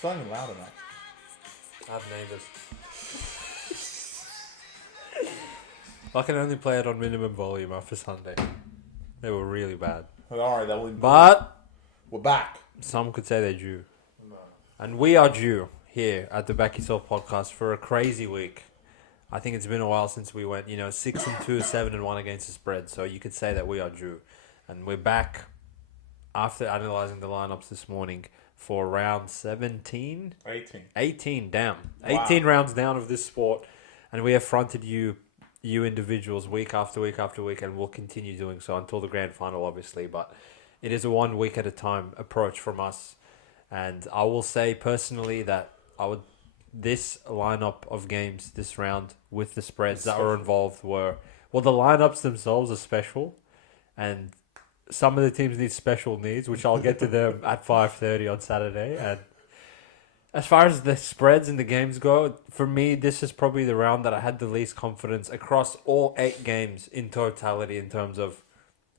It's not even loud enough. I have neighbours. I can only play it on minimum volume after Sunday. They were really bad. Alright, that would. But We're back. some could say they're due. No. And we are due here at the BackYourself Podcast for a crazy week. I think it's been a while since we went, 6-2, 7-1 against the spread. So you could say that we are due. And we're back after analysing the lineups this morning for round 17? 18. 18 down. Wow. 18 rounds down of this sport. And we have fronted you individuals week after week after week, and we'll continue doing so until the grand final, obviously. But it is a 1 week at a time approach from us. And I will say personally that this lineup of games this round with the spreads that were involved were, well, the lineups themselves are special, and some of the teams need special needs, which I'll get to them at 5:30 on Saturday. And as far as the spreads and the games go, for me, this is probably the round that I had the least confidence across all 8 games in totality, in terms of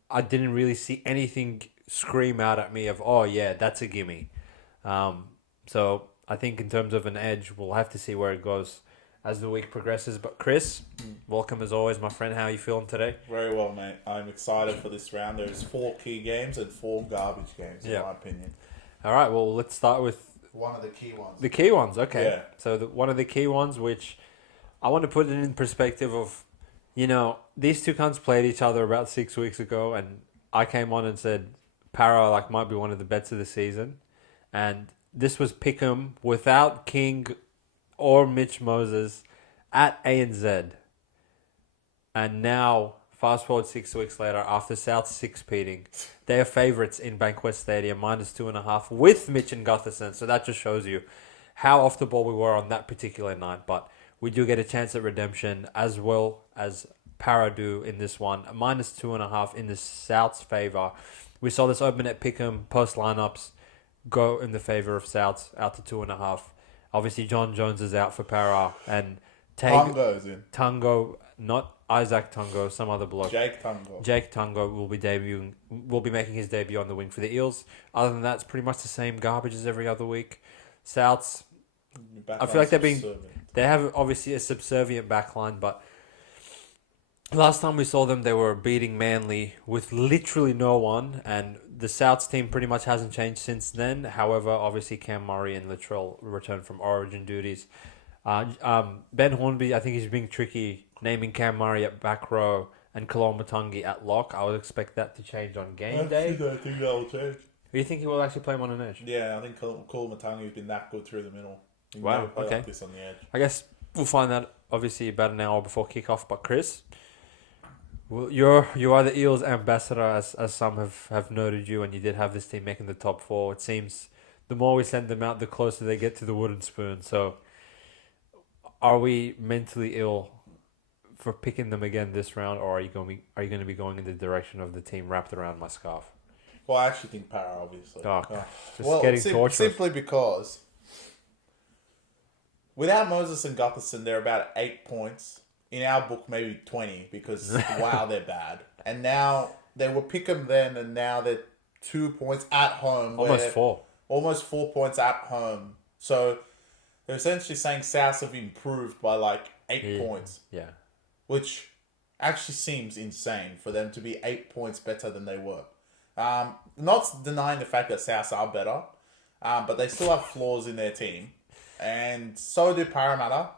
I didn't really see anything scream out at me of, oh yeah, that's a gimme. So I think in terms of an edge, we'll have to see where it goes as the week progresses. But Chris, welcome as always, my friend. How are you feeling today? Very well, mate. I'm excited for this round. There's 4 key games and 4 garbage games, in my opinion. All right, well, let's start with One of the key ones. the key ones. Okay. Yeah. So one of the key ones, which I want to put it in perspective of, these two cunts played each other about 6 weeks ago, and I came on and said Para might be one of the bets of the season. And this was Pick'em without King or Mitch Moses at ANZ. And now, fast forward 6 weeks later, after South 6-peating, they are favourites in Bankwest Stadium, -2.5, with Mitch and Gutherson. So that just shows you how off the ball we were on that particular night. But we do get a chance at redemption, as well as Para do in this one. -2.5 in the South's favour. We saw this open at Pick'em, post lineups go in the favour of Souths, out to 2.5. Obviously, John Jones is out for Para, and Tungo's in. Tungo, not Isaac Tungo, some other bloke. Jake Tungo. Jake Tungo will be making his debut on the wing for the Eels. Other than that, it's pretty much the same garbage as every other week. Souths, I feel like they have obviously a subservient backline, but last time we saw them, they were beating Manly with literally no one, and the Souths team pretty much hasn't changed since then. However, obviously Cam Murray and Latrell returned from Origin duties. Ben Hornby, I think he's being tricky, naming Cam Murray at back row and Kalon Matangi at lock. I would expect that to change on game day. I think that will change. Do you think he will actually play him on an edge? Yeah, I think Kalon Matangi's been that good through the middle. Wow, okay. Like this on the edge. I guess we'll find that obviously about an hour before kickoff. But Chris, you are the Eels ambassador, as some have noted you, and you did have this team making the top 4. It seems the more we send them out, the closer they get to the wooden spoon. So, are we mentally ill for picking them again this round, or are you going to be going in the direction of the team wrapped around my scarf? Well, I actually think Para, obviously. Getting tortured. Simply because without Moses and Gutherson, they're about 8 points. In our book, maybe 20, because, wow, they're bad. And now, they were Pick'em then, and now they're 2 points at home. Almost 4. Almost 4 points at home. So, they're essentially saying South have improved by 8 points. Yeah. Which actually seems insane for them to be 8 points better than they were. Not denying the fact that South are better, but they still have flaws in their team. And so do Parramatta.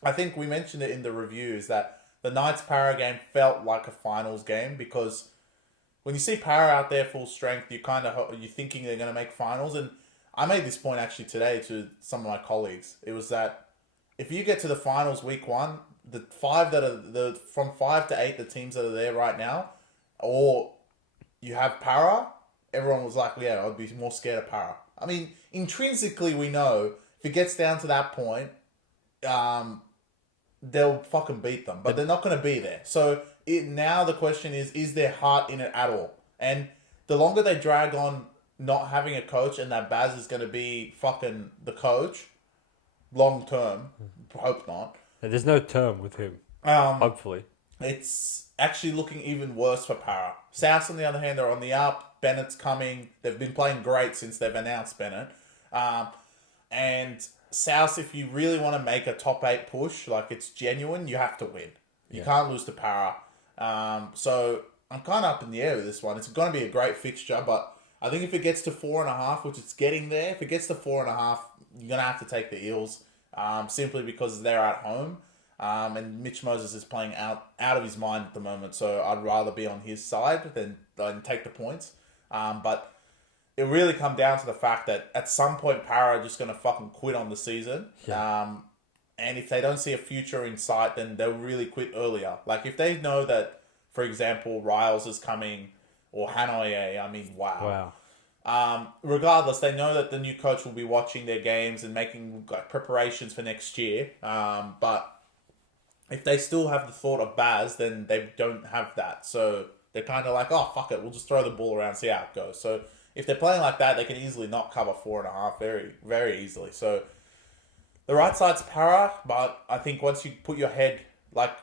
I think we mentioned it in the reviews that the Knights Para game felt like a finals game, because when you see Para out there full strength, you're thinking they're going to make finals. And I made this point actually today to some of my colleagues. It was that if you get to the finals week 1, the 5 that are from 5 to 8, the teams that are there right now, or you have Para, everyone was like, yeah, I'd be more scared of Para. I mean, intrinsically we know if it gets down to that point, they'll fucking beat them, but they're not going to be there. So now the question is there heart in it at all? And the longer they drag on not having a coach, and that Baz is going to be fucking the coach long term, hope not. There's no term with him. Hopefully, it's actually looking even worse for Para. South, on the other hand, are on the up. Bennett's coming. They've been playing great since they've announced Bennett. And South, if you really want to make a top 8 push, like it's genuine, you have to win. You can't lose to Para. So I'm kind of up in the air with this one. It's going to be a great fixture, but I think if it gets to 4.5, which it's getting there, if it gets to 4.5, you're going to have to take the Eels, simply because they're at home. And Mitch Moses is playing out of his mind at the moment, so I'd rather be on his side than take the points. But it really come down to the fact that at some point Para are just going to fucking quit on the season. Yeah. And if they don't see a future in sight, then they'll really quit earlier. Like if they know that, for example, Riles is coming or Hanoi, I mean, wow. Regardless, they know that the new coach will be watching their games and making preparations for next year. But if they still have the thought of Baz, then they don't have that. So they're kind of like, oh, fuck it, we'll just throw the ball around, see how it goes. So if they're playing like that, they can easily not cover 4.5 very, very easily. So the right side's Para, but I think once you put your head,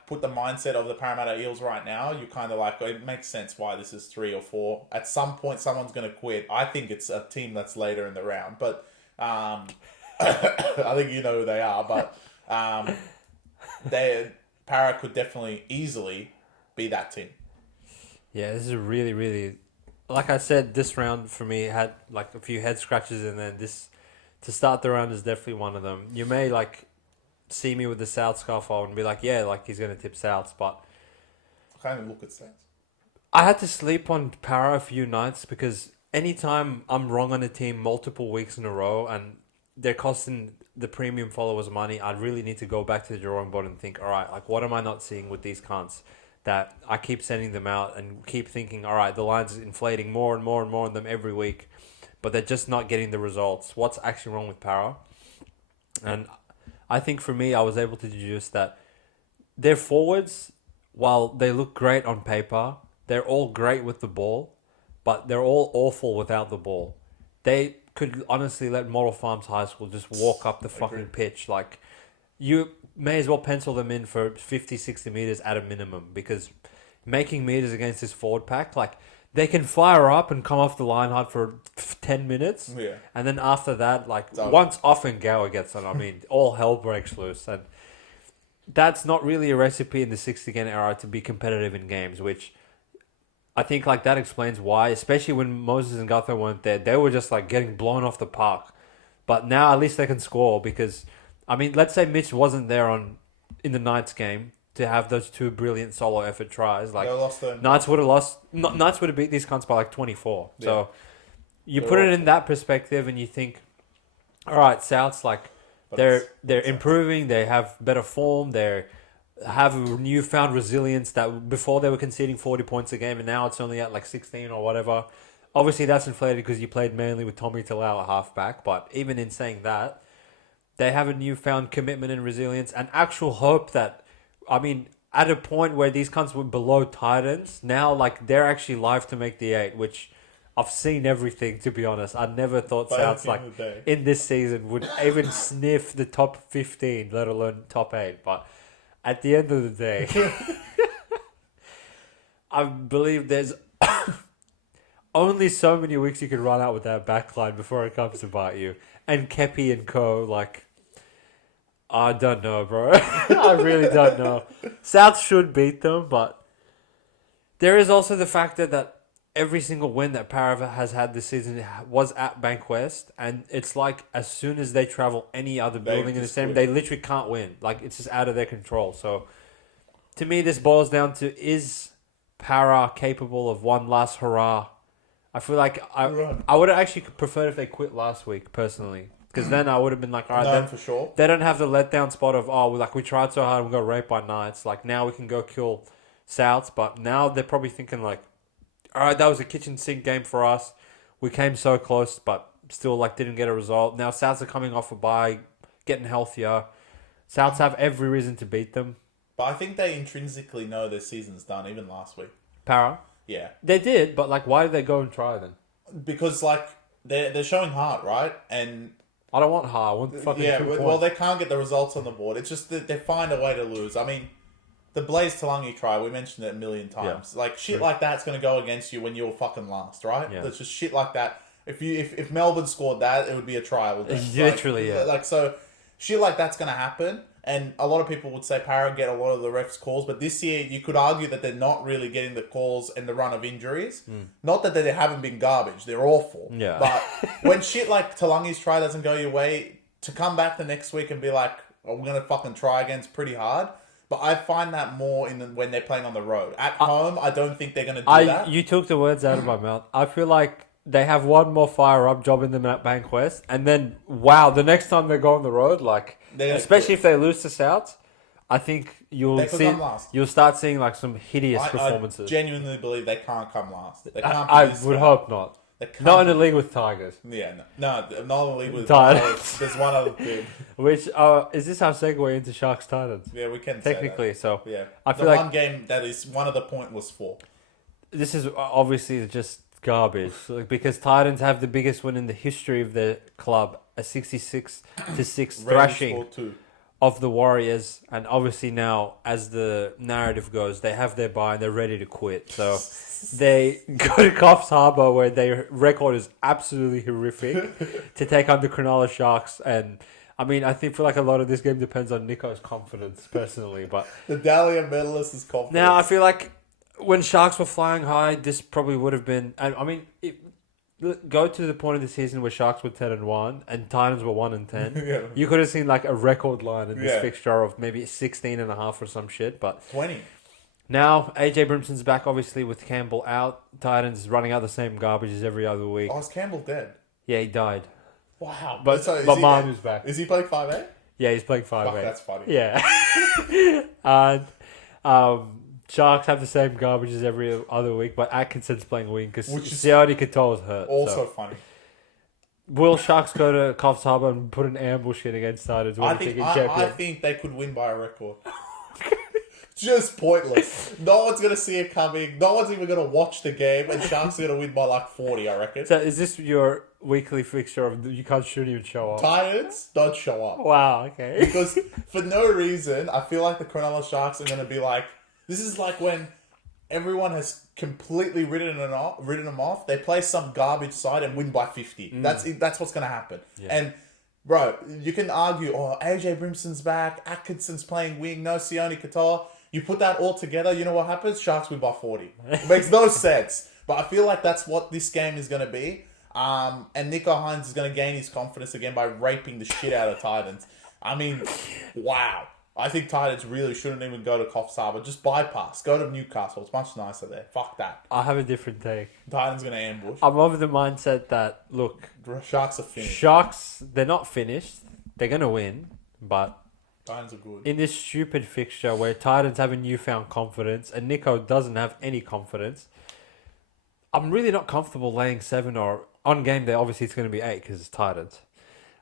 put the mindset of the Parramatta Eels right now, you're kind of like, it makes sense why this is 3 or 4. At some point, someone's going to quit. I think it's a team that's later in the round, but I think you know who they are, but Para could definitely easily be that team. Yeah, this is a really, really... Like I said, this round for me had a few head scratches, and then this to start the round is definitely one of them. You may see me with the South scarf on and be like, yeah, he's going to tip Souths, but I can't even look at Souths. I had to sleep on Para a few nights because anytime I'm wrong on a team multiple weeks in a row and they're costing the premium followers money, I really need to go back to the drawing board and think, all right, what am I not seeing with these cunts? That I keep sending them out and keep thinking, all right, the line's inflating more and more and more on them every week, but they're just not getting the results. What's actually wrong with Para? And I think for me, I was able to deduce that their forwards, while they look great on paper, they're all great with the ball, but they're all awful without the ball. They could honestly let Model Farms High School just walk up the fucking pitch. You may as well pencil them in for 50, 60 meters at a minimum, because making meters against this forward pack, they can fire up and come off the line hard for 10 minutes. Yeah. And then after that, once Off and Gower gets on, I mean, all hell breaks loose. And that's not really a recipe in the 60-game era to be competitive in games, which I think that explains why, especially when Moses and Gutho weren't there, they were just getting blown off the park. But now at least they can score because, I mean, let's say Mitch wasn't there in the Knights game to have those 2 brilliant solo effort tries. Knights would have lost. Knights would have beat these cunts by 24. Yeah. So you put it in that perspective, and you think, all right, Souths they're improving. They have better form. They have a newfound resilience that before they were conceding 40 points a game, and now it's only at 16 or whatever. Obviously, that's inflated because you played mainly with Tommy Talau at halfback. But even in saying that, they have a newfound commitment and resilience and actual hope that, I mean, at a point where these cunts were below Titans, now they're actually live to make the 8, which I've seen everything, to be honest. I never thought Souths in this season would even sniff the top 15, let alone top 8. But at the end of the day, I believe there's only so many weeks you can run out with that backline before it comes to bite you. And Kepi and co, I don't know, bro. I really don't know. South should beat them, but there is also the factor that every single win that Para has had this season was at Bankwest, and it's as soon as they travel any other building in the stadium, they literally can't win. It's just out of their control. So, to me, this boils down to, is Para capable of one last hurrah? I feel I would have actually preferred if they quit last week, personally. Because then I would have been all right, then for sure. They don't have the letdown spot of, we tried so hard and we got raped by Knights. Now we can go kill Souths. But now they're probably thinking all right, that was a kitchen sink game for us. We came so close, but still didn't get a result. Now Souths are coming off a bye, getting healthier. Souths have every reason to beat them. But I think they intrinsically know their season's done, even last week. Para? Yeah. They did, but why did they go and try then? Because they're showing heart, right? And I don't want heart. I want fucking 2 points. Well, they can't get the results on the board. It's just that they find a way to lose. I mean, the Blaze Talangi try, we mentioned it a million times. Yeah. Shit like that's going to go against you when you're fucking last, right? Yeah. There's just shit like that. If Melbourne scored that, it would be a try. Literally, yeah. Like so, shit like that's gonna happen. And a lot of people would say Para get a lot of the refs' calls, but this year you could argue that they're not really getting the calls in the run of injuries. Not that they haven't been garbage; they're awful. Yeah. But when shit like Talangi's try doesn't go your way, to come back the next week and be like, "Oh, we're gonna fucking try again," it's pretty hard. But I find that more when they're playing on the road. At home, I don't think they're gonna do that. You took the words out of my mouth. I feel like they have one more fire-up job in them at Bankwest, and then wow, the next time they go on the road, like. Especially if they lose to Souths, I think you'll start seeing like some hideous performances. I genuinely believe they can't come last. They can't. I would hope not. Not in the league with Tigers. Yeah, no, not in the league with Tigers. There's one other team. Which is this our segue into Sharks Titans? Yeah, we can technically. Say that. So yeah, I feel one game that is one of the pointless for. This is obviously just garbage because Titans have the biggest win in the history of their club, a 66-6 thrashing of the Warriors, and obviously now, as the narrative goes, they have their bye and they're ready to quit. So they go to Coffs Harbour, where their record is absolutely horrific, to take on the Cronulla Sharks. And I mean, I feel like a lot of this game depends on Nico's confidence, personally. But the Dahlia medalist is confident. Now I feel like when Sharks were flying high, this probably would have been. And I mean, go to the point of the season where Sharks were 10-1 and Titans were 1-10. Yeah. You could have seen like a record line in this fixture of maybe 16.5 or some shit. But 20. Now AJ Brimson's back, obviously with Campbell out. Titans running out the same garbage as every other week. Oh, is Campbell dead? Yeah, he died. Wow. But Manu's back. Is he playing 5'8"? Yeah, he's playing 5'8". Fuck, that's funny. Yeah. And Sharks have the same garbage as every other week, but Atkinson's playing wing because Sione Katola's hurt. Also funny. Will Sharks go to Coffs Harbour and put an ambush in against Titans? I think they could win by a record. Just pointless. No one's going to see it coming. No one's even going to watch the game, and Sharks are going to win by like 40, I reckon. So is this your weekly fixture of you shouldn't even show up? Titans don't show up. Wow, okay. Because for no reason, I feel like the Cronulla Sharks are going to be like, this is like when everyone has completely written them off. They play some garbage side and win by 50. That's what's going to happen. Yeah. And bro, you can argue, AJ Brimson's back, Atkinson's playing wing, no Sione Katoa. You put that all together, you know what happens? Sharks win by 40. It makes no sense. But I feel like that's what this game is going to be. And Nico Hines is going to gain his confidence again by raping the shit out of Titans. I mean, wow. I think Titans really shouldn't even go to Coffs Harbour. Just bypass. Go to Newcastle. It's much nicer there. Fuck that. I have a different take. Titans going to ambush. I'm of the mindset that, look... Sharks are finished. Sharks, they're not finished. They're going to win. But... Titans are good. In this stupid fixture where Titans have a newfound confidence and Nico doesn't have any confidence, I'm really not comfortable laying 7 or... On game day, obviously it's going to be 8 because it's Titans.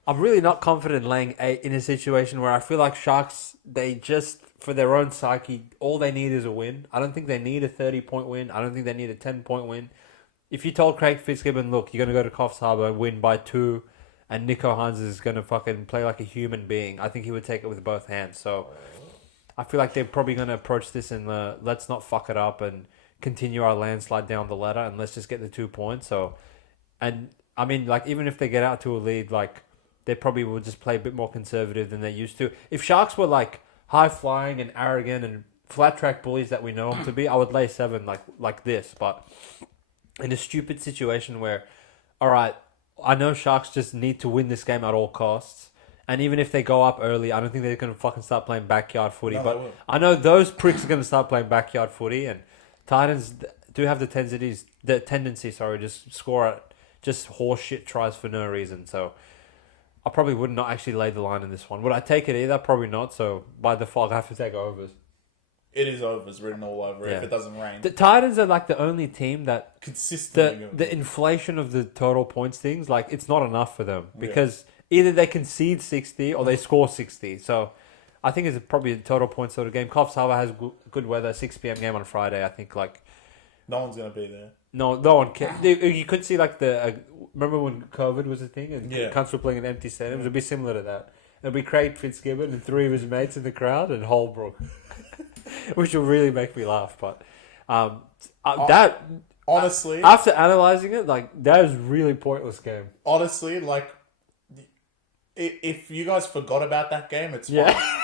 I'm really not confident laying 8 in a situation where I feel like Sharks, they just, for their own psyche, all they need is a win. I don't think they need a 30-point win. I don't think they need a 10-point win. If you told Craig Fitzgibbon, look, you're going to go to Coffs Harbour and win by 2, and Nico Hines is going to fucking play like a human being, I think he would take it with both hands. So I feel like they're probably going to approach this in the let's not fuck it up and continue our landslide down the ladder and let's just get the 2 points. So, and I mean, like, even if they get out to a lead, like, they probably will just play a bit more conservative than they used to. If Sharks were like high flying and arrogant and flat track bullies that we know them to be, I would lay 7 like this. But in a stupid situation where, all right, I know Sharks just need to win this game at all costs. And even if they go up early, I don't think they're going to fucking start playing backyard footy. No, but I know those pricks are going to start playing backyard footy. And Titans do have the tendency, just score just horse shit tries for no reason. So I probably would not actually lay the line in this one. Would I take it either? Probably not. So by default, I have to take overs. It is overs written all over if it doesn't rain. The Titans are like the only team that consistently the inflation of the total points things, like, it's not enough for them because either they concede 60 or they score 60. So I think it's probably a total points sort of game. Coffs Harbour has good weather. 6 p.m. game on Friday. I think no one's gonna be there. No one can. You could see like remember when COVID was a thing and cunts were playing in empty stadiums? It'd be similar to that. It'd be Craig Fitzgibbon and 3 of his mates in the crowd and Holbrook, which will really make me laugh. But that honestly, after analysing it, like, that was a really pointless game. honestly, like, if you guys forgot about that game, it's fine. Yeah.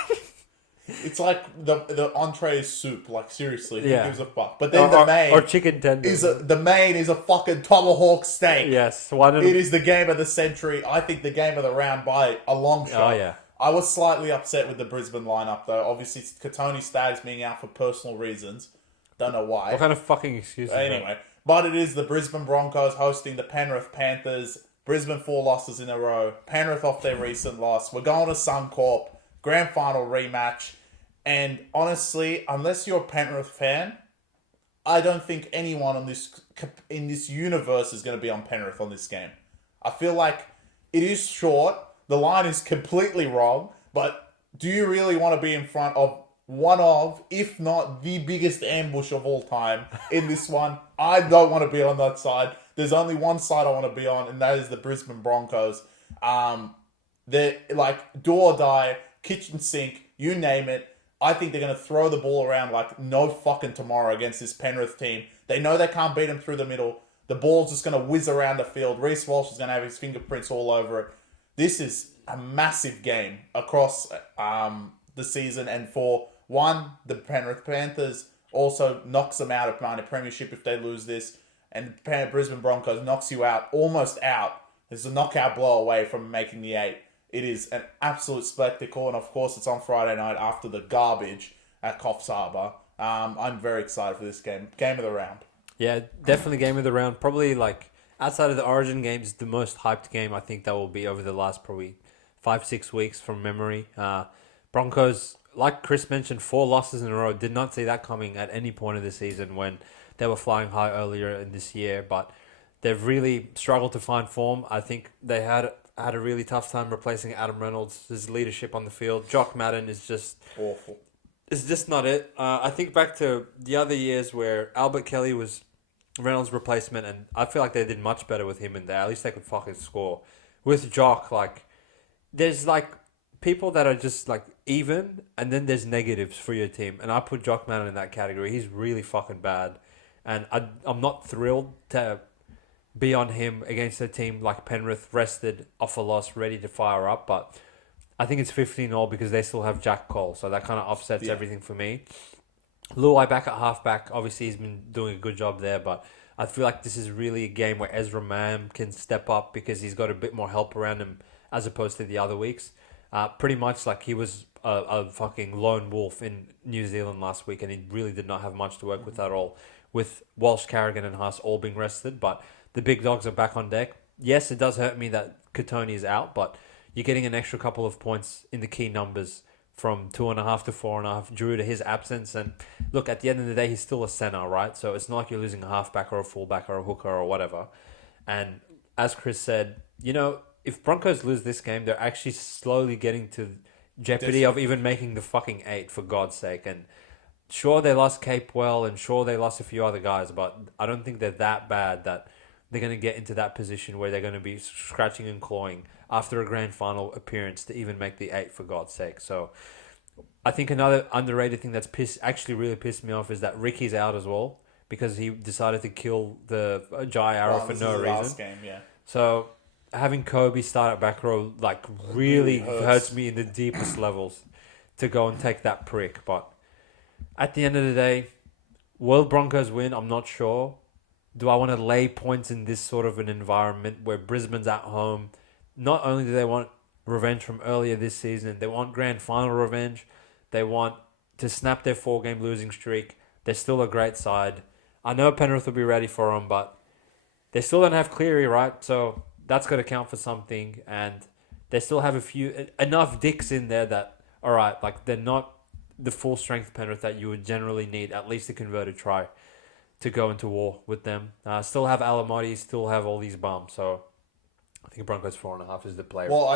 It's like the entree is soup. Like, seriously, who Yeah. gives a fuck? But then the main or chicken tenders. the main is a fucking tomahawk steak. Yes, It is the game of the century. I think the game of the round by a long shot. Oh, yeah. I was slightly upset with the Brisbane lineup, though. Obviously, it's Katoni Staggs being out for personal reasons. Don't know why. What kind of fucking excuse is that? Anyway, but it is the Brisbane Broncos hosting the Penrith Panthers. Brisbane 4 losses in a row. Penrith off their recent loss. We're going to Suncorp. Grand final rematch. And honestly, unless you're a Penrith fan, I don't think anyone in this universe is going to be on Penrith on this game. I feel like it is short. The line is completely wrong. But do you really want to be in front of one of, if not the biggest ambush of all time in this one? I don't want to be on that side. There's only one side I want to be on, and that is the Brisbane Broncos. They're like do or die, kitchen sink, you name it. I think they're going to throw the ball around like no fucking tomorrow against this Penrith team. They know they can't beat them through the middle. The ball's just going to whiz around the field. Reece Walsh is going to have his fingerprints all over it. This is a massive game across the season. And for one, the Penrith Panthers also knocks them out of a premiership if they lose this. And the Brisbane Broncos knocks you out, almost out. There's a knockout blow away from making the 8. It is an absolute spectacle, and of course it's on Friday night after the garbage at Coffs Harbour. I'm very excited for this game. Game of the round. Yeah, definitely game of the round. Probably, like, outside of the Origin games, the most hyped game I think that will be over the last probably 5-6 weeks from memory. Broncos, like Chris mentioned, 4 losses in a row. Did not see that coming at any point of the season when they were flying high earlier in this year, but they've really struggled to find form. I think they had a really tough time replacing Adam Reynolds. His leadership on the field. Jock Madden is just awful. It's just not it. I think back to the other years where Albert Kelly was Reynolds' replacement, and I feel like they did much better with him in there. At least they could fucking score. With Jock, like, there's like people that are just like even, and then there's negatives for your team. And I put Jock Madden in that category. He's really fucking bad. And I'm not thrilled to be on him against a team like Penrith, rested off a loss, ready to fire up. But I think it's 15-0 because they still have Jack Cole. So that kind of offsets everything for me. Luai back at halfback. Obviously, he's been doing a good job there. But I feel like this is really a game where Ezra Mam can step up because he's got a bit more help around him as opposed to the other weeks. Pretty much like he was a fucking lone wolf in New Zealand last week, and he really did not have much to work with at all. With Walsh, Carrigan, and Haas all being rested, but the big dogs are back on deck. Yes, it does hurt me that Katoni is out, but you're getting an extra couple of points in the key numbers from 2.5 to 4.5 due to his absence. And look, at the end of the day, he's still a center, right? So it's not like you're losing a halfback or a fullback or a hooker or whatever. And as Chris said, you know, if Broncos lose this game, they're actually slowly getting to jeopardy of even making the fucking 8, for God's sake. And sure, they lost Capewell, and sure, they lost a few other guys, but I don't think they're that bad that they're going to get into that position where they're going to be scratching and clawing after a grand final appearance to even make the 8, for God's sake. So I think another underrated thing that's actually really pissed me off is that Ricky's out as well because he decided to kill the Jai Arrow for no reason. Last game, yeah. So having Kobe start at back row like really hurts me in the deepest levels to go and take that prick. But at the end of the day, will Broncos win? I'm not sure. Do I want to lay points in this sort of an environment where Brisbane's at home? Not only do they want revenge from earlier this season, they want grand final revenge. They want to snap their 4-game losing streak. They're still a great side. I know Penrith will be ready for them, but they still don't have Cleary, right? So that's got to count for something. And they still have enough dicks in there that, all right, like they're not the full strength Penrith that you would generally need, at least a converted try, to go into war with them. Still have Alamotti, still have all these bums. So I think Broncos 4.5 is the play. Well,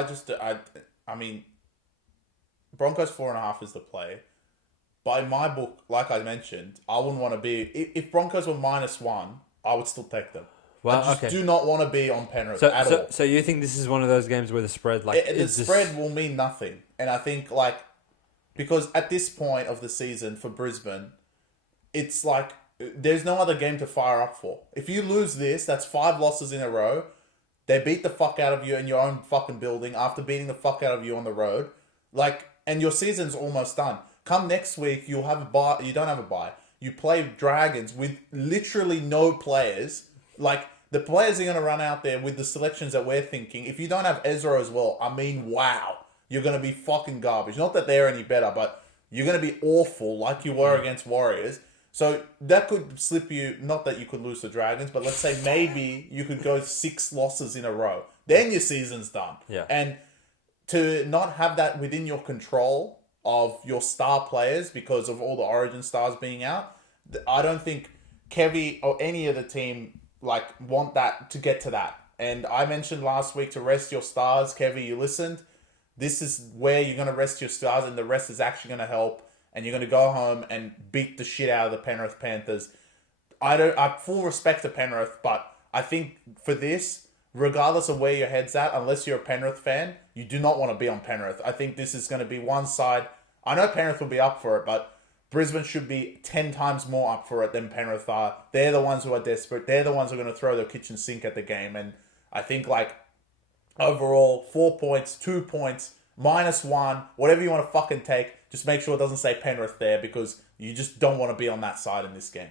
I mean, Broncos 4.5 is the play. But in my book, like I mentioned, I wouldn't want to be... If Broncos were -1, I would still take them. Well, I just do not want to be on Penrith at all. So you think this is one of those games where the spread... the spread will mean nothing. And I think, because at this point of the season for Brisbane, it's like there's no other game to fire up for. If you lose this, that's 5 losses in a row. They beat the fuck out of you in your own fucking building after beating the fuck out of you on the road. Like, and your season's almost done. Come next week, you'll have a bye. You don't have a bye. You play Dragons with literally no players. Like, the players are going to run out there with the selections that we're thinking. If you don't have Ezra as well, I mean, wow. You're going to be fucking garbage. Not that they're any better, but you're going to be awful like you were against Warriors. So that could slip you, not that you could lose to Dragons, but let's say maybe you could go 6 losses in a row. Then your season's done. Yeah. And to not have that within your control of your star players because of all the Origin stars being out, I don't think Kevy or any of the team like want that to get to that. And I mentioned last week to rest your stars. Kevy, you listened. This is where you're going to rest your stars, and the rest is actually going to help. And you're going to go home and beat the shit out of the Penrith Panthers. I have full respect to Penrith, but I think for this, regardless of where your head's at, unless you're a Penrith fan, you do not want to be on Penrith. I think this is going to be one side. I know Penrith will be up for it, but Brisbane should be 10 times more up for it than Penrith are. They're the ones who are desperate. They're the ones who are going to throw their kitchen sink at the game. And I think, like, overall, 4 points, 2 points, -1, whatever you want to fucking take. Just make sure it doesn't say Penrith there because you just don't want to be on that side in this game.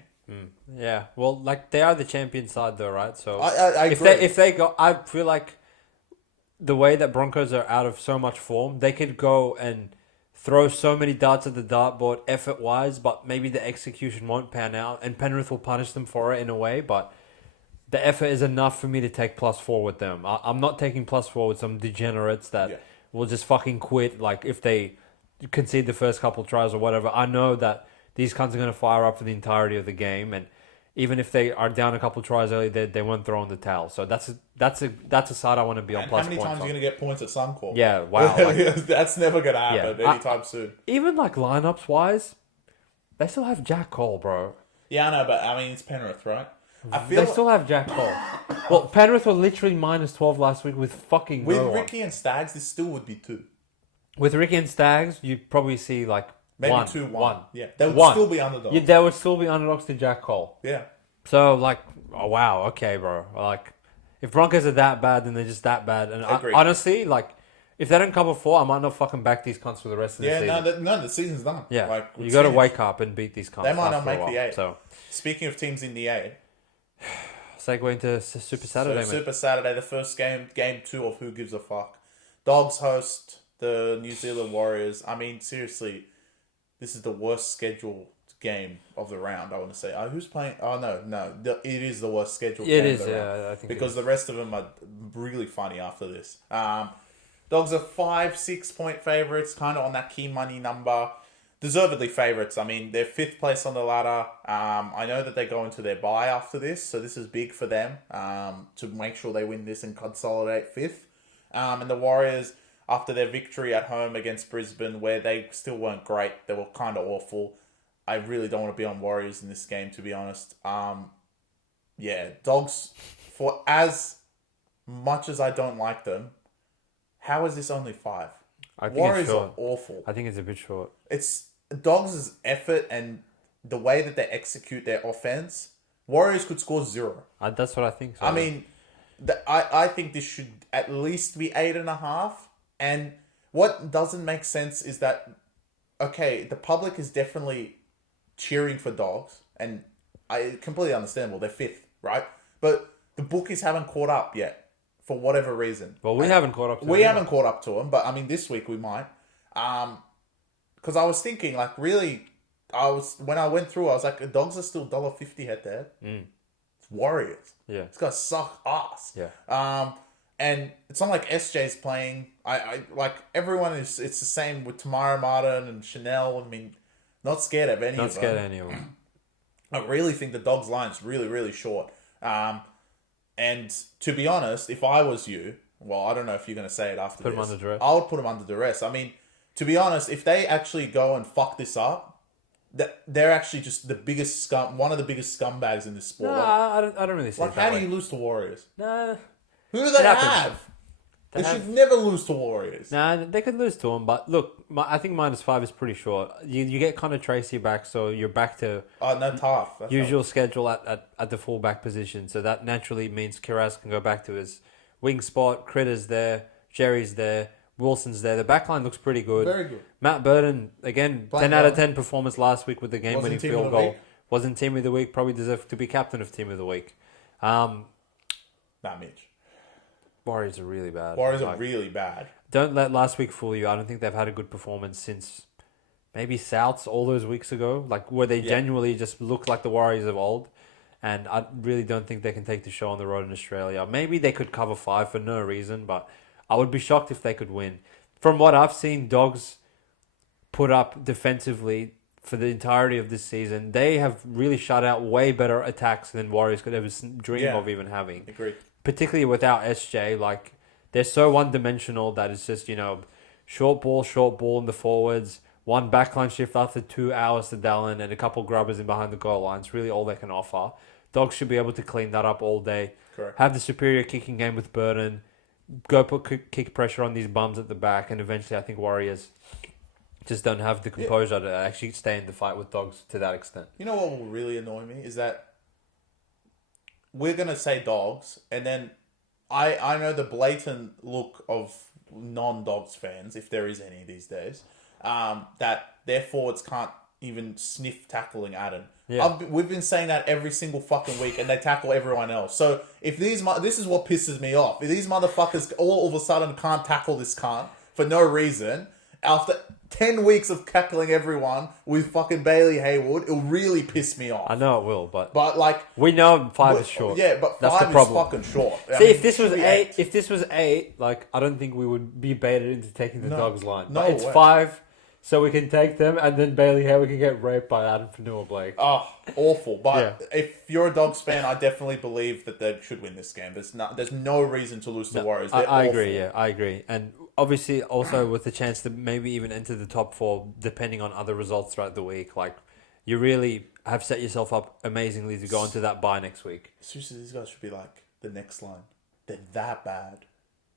Yeah, well, like, they are the champion side though, right? So I if agree. if they go, I feel like the way that Broncos are out of so much form, they could go and throw so many darts at the dartboard effort-wise, but maybe the execution won't pan out, and Penrith will punish them for it in a way, but the effort is enough for me to take +4 with them. I'm not taking +4 with some degenerates that will just fucking quit, like, if they concede the first couple tries or whatever. I know that these cunts are going to fire up for the entirety of the game, and even if they are down a couple tries early, they won't throw in the towel. So that's a side I want to be on. And plus how many points times are you going to get points at Suncorp? Yeah, wow. Like, that's never going to happen anytime soon. Even like lineups wise, they still have Jack Cole, bro. Yeah, I know, but I mean, it's Penrith, right? They still have Jack Cole. Well, Penrith were literally -12 last week with fucking with no one. Ricky and Stags, this still would be 2. With Ricky and Stags, you'd probably see like maybe 1. Yeah, they would still be underdogs. Yeah, they would still be underdogs to Jack Cole. Yeah. So, like, oh, wow, okay, bro. Like, if Broncos are that bad, then they're just that bad. And honestly, like, if they don't cover 4, I might not fucking back these cunts for the rest of the season. No, the season's done. Yeah, like, you got to wake up and beat these cunts. They might not make the 8. So, speaking of teams in the 8, segue into Super Saturday, Super Saturday, the first game 2 of Who Gives a Fuck. Dogs host the New Zealand Warriors. I mean, seriously, this is the worst scheduled game of the round, I want to say. Who's playing? Oh, no. It is the worst scheduled game of the round. I think because the rest of them are really funny after this. Dogs are 5-6 point favourites, kind of on that key money number. Deservedly favourites. I mean, they're 5th place on the ladder. I know that they go into their bye after this, so this is big for them to make sure they win this and consolidate 5th. And the Warriors, after their victory at home against Brisbane, where they still weren't great, they were kind of awful. I really don't want to be on Warriors in this game, to be honest. Dogs, for as much as I don't like them, how is this only 5? I think Warriors it's short. are awful. I think it's a bit short. It's Dogs' effort and the way that they execute their offense. Warriors could score 0. That's what I think. So. I mean, I think this should at least be 8.5. And what doesn't make sense is that, okay, the public is definitely cheering for Dogs, and I completely understandable. They're 5th, right? But the bookies haven't caught up yet for whatever reason. Well, we haven't caught up to them. We haven't caught up to them, but I mean, this week we might. Because I was thinking, like, really, when I went through, I was like, the Dogs are still $1.50 head to head. It's Warriors. Yeah. It's gonna suck ass. Yeah. And it's not like SJ's playing. I like everyone is. It's the same with Tamara Martin and Chanel. I mean, not scared of any of them. Not scared of any of them. I really think the Dogs' line's really, really short. And to be honest, if I was you, well, I don't know if you're going to say it after Put this. them under duress. I would put them under duress. I mean, to be honest, if they actually go and fuck this up, they're actually just the biggest one of the biggest scumbags in this sport. No, I don't really see it Like, that how way. do you lose to Warriors? No. Who do they have? They should never lose to Warriors. Nah, they could lose to them, but look, I think -5 is pretty short. You get Connor Tracy back, so you're back to tough. That's usual schedule at the fullback position. So that naturally means Kiraz can go back to his wing spot. Critter's there, Jerry's there, Wilson's there. The backline looks pretty good. Very good. Matt Burton, again, 10 out of 10 performance last week with the game-winning field goal. Wasn't Team of the Week, probably deserved to be captain of Team of the Week. Mitch. Warriors are really bad. Warriors are really bad. Don't let last week fool you. I don't think they've had a good performance since maybe Souths all those weeks ago, like where they genuinely just looked like the Warriors of old. And I really don't think they can take the show on the road in Australia. Maybe they could cover 5 for no reason, but I would be shocked if they could win. From what I've seen Dogs put up defensively for the entirety of this season, they have really shut out way better attacks than Warriors could ever dream of even having. Agreed. Particularly without SJ, like they're so one-dimensional that it's just, short ball in the forwards, one backline shift after 2 hours to Dallin and a couple grubbers in behind the goal line. It's really all they can offer. Dogs should be able to clean that up all day. Correct. Have the superior kicking game with Burton. Go put kick pressure on these bums at the back, and eventually I think Warriors just don't have the composure to actually stay in the fight with Dogs to that extent. You know what will really annoy me is that we're going to say Dogs, and then I know the blatant look of non-Dogs fans, if there is any these days, that their forwards can't even sniff tackling Adam. Yeah. We've been saying that every single fucking week, and they tackle everyone else. So if this is what pisses me off. If these motherfuckers all of a sudden can't tackle this cunt for no reason, after 10 weeks of tackling everyone with fucking Bailey Hayward, it'll really piss me off. I know it will, but like we know 5 is short. Yeah, but that's 5 the problem. is fucking short. See, if this was 8, like I don't think we would be baited into taking the Dogs line. No, but it's way. 5, so we can take them, and then Bailey Hayward can get raped by Adam Fanua-Blake. Oh, awful! But if you're a Dogs fan, I definitely believe that they should win this game. There's no reason to lose to Warriors. I agree. Yeah, I agree, and obviously also with the chance to maybe even enter the top 4, depending on other results throughout the week. Like you really have set yourself up amazingly to go into that bye next week. Seriously, these guys should be like the next line. They're that bad.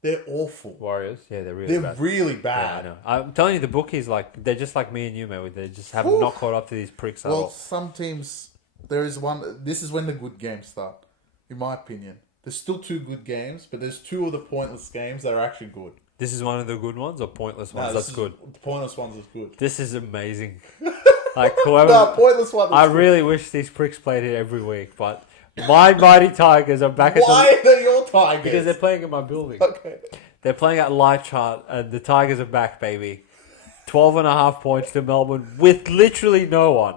They're awful. Warriors, yeah, they're really bad. They're really bad. Yeah, I know. I'm telling you, the bookies, like, they're just like me and you, mate. They just have not caught up to these pricks at all. Well, some teams, there is one. This is when the good games start, in my opinion. There's still 2 good games, but there's 2 of the pointless games that are actually good. This is one of the good ones or pointless ones? That's good. The pointless ones is good. This is amazing. Like, whoever. No, pointless one. I really wish these pricks played it every week, but my mighty Tigers are back Why are they your Tigers? Because they're playing in my building. Okay. They're playing at Light Chart, and the Tigers are back, baby. 12.5 points to Melbourne with literally no one.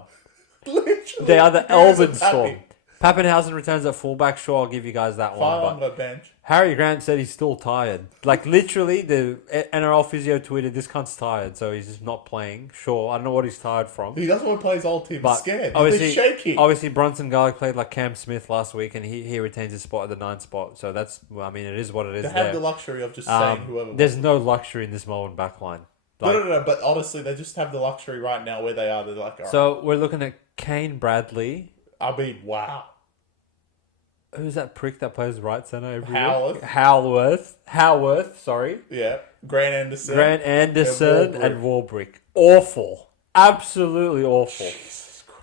Literally. They are the Elven Storm. Pappenhausen returns at fullback. Sure, I'll give you guys that one. On the bench. Harry Grant said he's still tired. Like, literally, the NRL physio tweeted, this cunt's tired, so he's just not playing. Sure, I don't know what he's tired from. He doesn't want to play his old team. He's scared. He's shaking. Obviously, Bronson Garlick played like Cam Smith last week, and he retains his spot at the 9th spot. So that's, well, I mean, it is what it is. They have the luxury of just saying whoever. There's no luxury in this Melbourne backline. Like, No. But honestly, they just have the luxury right now where they are. They're like, all right. So we're looking at Kane Bradley. I mean, wow. Who's that prick that plays right centre every Howarth. week? Howarth, sorry. Yeah. Grant Anderson. And Warbrick. Awful. Absolutely awful.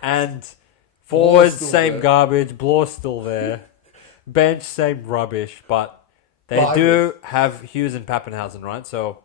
And forwards, same there. garbage. Blaw's still there. Bench, same rubbish. But they do have Hughes and Pappenhausen, right? So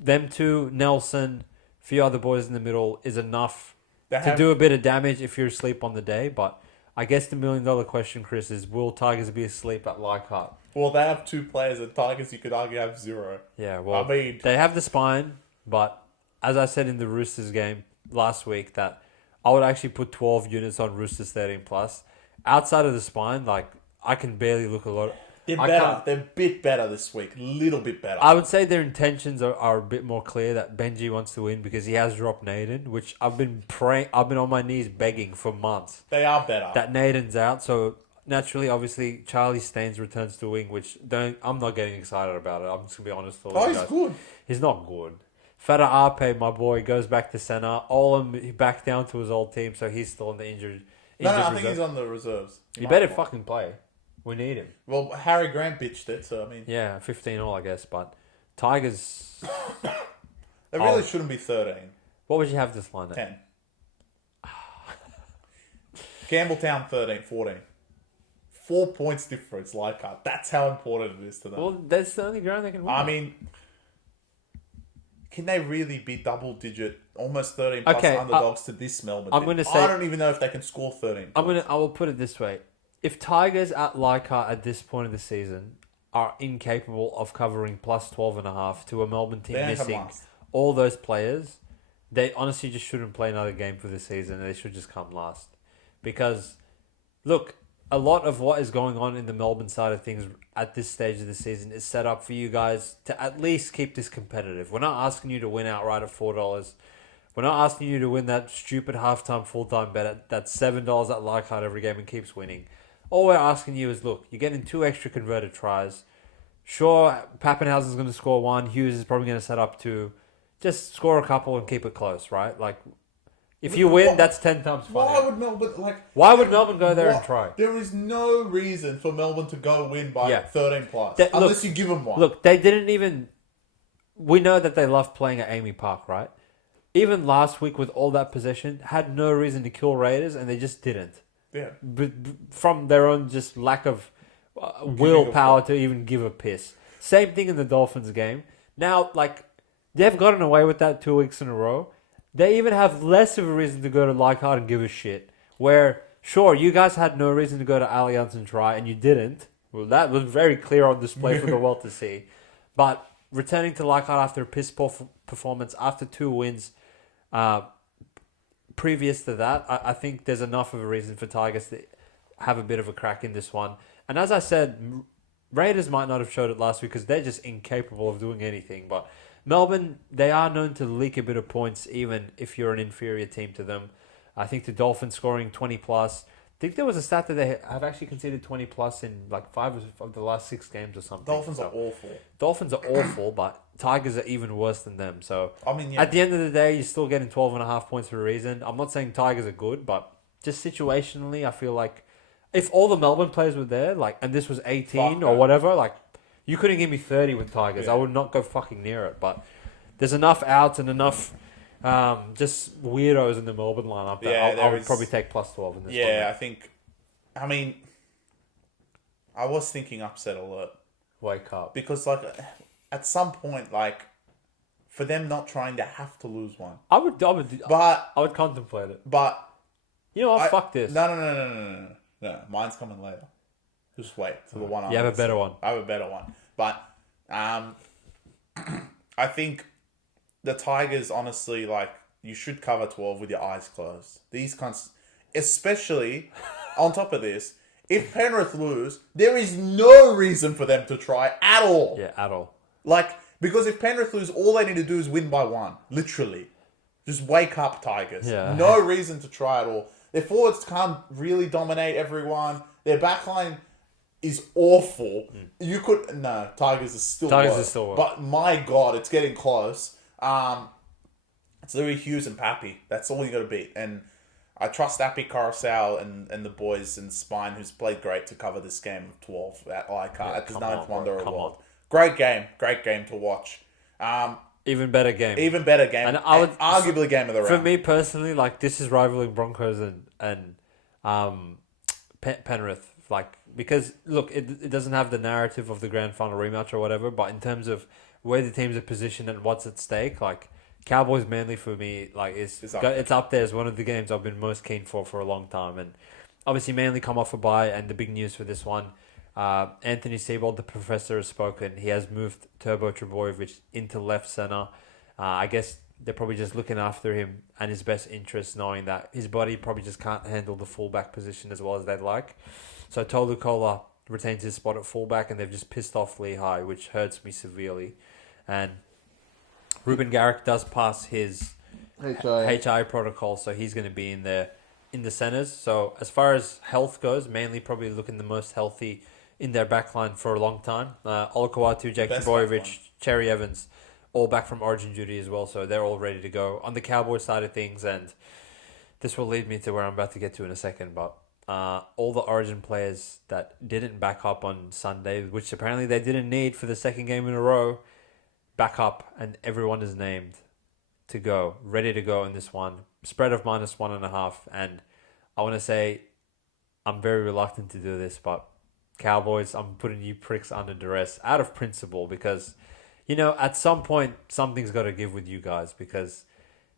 them two, Nelson, a few other boys in the middle is enough to do a bit of damage if you're asleep on the day. But I guess the $1 million question, Chris, is will Tigers be asleep at Leichhardt? Well, they have 2 players, and Tigers, you could argue, have 0. Yeah, well, I mean, they have the spine, but as I said in the Roosters game last week, that I would actually put 12 units on Roosters 13 plus. Outside of the spine, like, I can barely look a lot. They're better. They're a bit better this week. A little bit better. I would say their intentions are a bit more clear, that Benji wants to win because he has dropped Naden, which I've been on my knees begging for months. They are better. That Naden's out, so naturally, obviously, Charlie Staines returns to wing, which I'm not getting excited about it. I'm just going to be honest with you guys. He's good. He's not good. Fata Arpe, my boy, goes back to centre. Olam back down to his old team, so he's still in the injured No, I reserve. think he's on the reserves. You better fucking play. We need him. Well, Harry Grant bitched it, so I mean... Yeah, 15 all, I guess, but Tigers... They really shouldn't be 13. What would you have this line at? 10. Campbelltown 13, 14. 4 points difference, Leichhardt. That's how important it is to them. Well, that's the only ground they can win. I mean, can they really be double-digit, almost 13 plus underdogs to this Melbourne team? Going to say, I don't even know if they can score 13. I will put it this way: if Tigers at Leichhardt at this point of the season are incapable of covering plus 12.5 to a Melbourne team missing all those players, they honestly just shouldn't play another game for the season. They should just come last, because look. A lot of what is going on in the Melbourne side of things at this stage of the season is set up for you guys to at least keep this competitive. We're not asking you to win outright at $4. We're not asking you to win that stupid halftime, full-time bet at that $7 at Leichhardt every game and keeps winning. All we're asking you is, look, you're getting 2 extra converted tries. Sure, Pappenhausen's going to score 1. Hughes is probably going to set up 2. Just score a couple and keep it close, right? Like... If you win, that's 10 times funnier. Why would Melbourne go there and try? There is no reason for Melbourne to go win by 13 plus. Unless you give them one. Look, they didn't even... We know that they love playing at Amy Park, right? Even last week with all that possession, had no reason to kill Raiders, and they just didn't. Yeah. From their own just lack of willpower to even give a piss. Same thing in the Dolphins game. Now, like, they've gotten away with that 2 weeks in a row. They even have less of a reason to go to Leichhardt and give a shit. Where, sure, you guys had no reason to go to Allianz and try, and you didn't. Well, that was very clear on display for the world to see. But returning to Leichhardt after a piss-poor performance, after 2 wins previous to that, I think there's enough of a reason for Tigers to have a bit of a crack in this one. And as I said, Raiders might not have showed it last week because they're just incapable of doing anything, but... Melbourne, they are known to leak a bit of points even if you're an inferior team to them. I think the Dolphins scoring 20 plus. I think there was a stat that they have actually conceded 20 plus in like 5 of the last 6 games or something. Dolphins are awful. Dolphins are awful, but Tigers are even worse than them. So I mean, at the end of the day, you're still getting 12.5 points for a reason. I'm not saying Tigers are good, but just situationally, I feel like if all the Melbourne players were there, like, and this was 18 or whatever, like, you couldn't give me 30 with Tigers. I would not go fucking near it. But there's enough outs and enough just weirdos in the Melbourne lineup that I would probably take plus 12 in this one. Yeah, I mean, I was thinking upset alert. Wake up. Because, like, at some point, like, for them not trying to have to lose one. I would contemplate it. But... You know what? Fuck this. No, mine's coming later. Just wait till the one. You have a better one. I have a better one, but I think the Tigers, honestly, like, you should cover 12 with your eyes closed. These cunts, especially on top of this, if Penrith lose, there is no reason for them to try at all. Yeah, at all. Like, because if Penrith lose, all they need to do is win by 1. Literally, just wake up, Tigers. Yeah. No reason to try at all. Their forwards can't really dominate everyone. Their backline is awful. Tigers is still worse. But my God, it's getting close. It's Louis Hughes and Pappy. That's all you got to beat. And I trust Appy Carousel and the boys in Spine, who's played great to cover this game of 12 at Leichhardt at the 9th Wonder Award. Great game to watch. Even better game. And arguably game of the round. For me personally, like, this is rivaling Broncos and Penrith. Like, because, look, it doesn't have the narrative of the grand final rematch or whatever, but in terms of where the teams are positioned and what's at stake, like, Cowboys Manly for me, like, it's up there as one of the games I've been most keen for a long time. And obviously Manly come off a bye, and the big news for this one, Anthony Seibold, the professor, has spoken. He has moved Turbo Trebojevic into left centre. I guess they're probably just looking after him and his best interests, knowing that his body probably just can't handle the fullback position as well as they'd like. So Tolu Kola retains his spot at fullback, and they've just pissed off Lehigh, which hurts me severely. And Ruben Garrick does pass his HI protocol, so he's going to be in there in the centres. So as far as health goes, Manly probably looking the most healthy in their backline for a long time. Olakau'atu, Jake Trbojevic, Cherry Evans, all back from Origin duty as well, so they're all ready to go. On the Cowboys side of things, and this will lead me to where I'm about to get to in a second, but all the Origin players that didn't back up on Sunday, which apparently they didn't need for the second game in a row, back up, and everyone is named to go, ready to go in this one. Spread of -1.5, and I want to say I'm very reluctant to do this, but Cowboys, I'm putting you pricks under duress out of principle because, at some point, something's got to give with you guys because